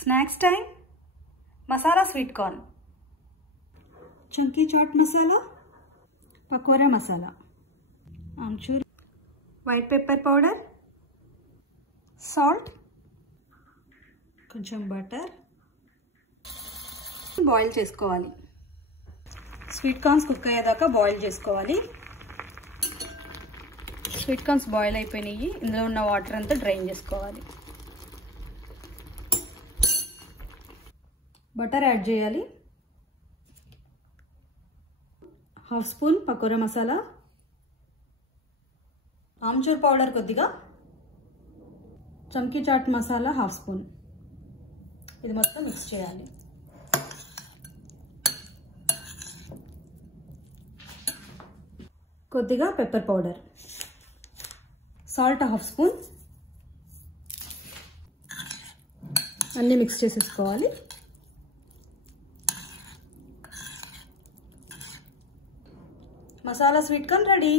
Snacks time masala sweet corn, chunky chaat masala, pakora masala, amchur, white pepper powder, salt, కొంచెం butter. Boil చేసుకోవాలి. Sweet corns cook అయ్యేదాకా boil చేసుకోవాలి. Sweet corns boil అయిపోయినాయి. ఇందులో ఉన్న వాటర్ అంతా డ్రైన్ చేసుకోవాలి. బటర్ యాడ్ చేయాలి. Half spoon pakora masala, amchur powder కొద్దిగా, chunky chaat masala half spoon. ఇది మొత్తం మిక్స్ చేయాలి. కొద్దిగా pepper powder, salt half spoon. అన్నీ మిక్స్ చేసేసుకోవాలి. Masala sweet corn ready.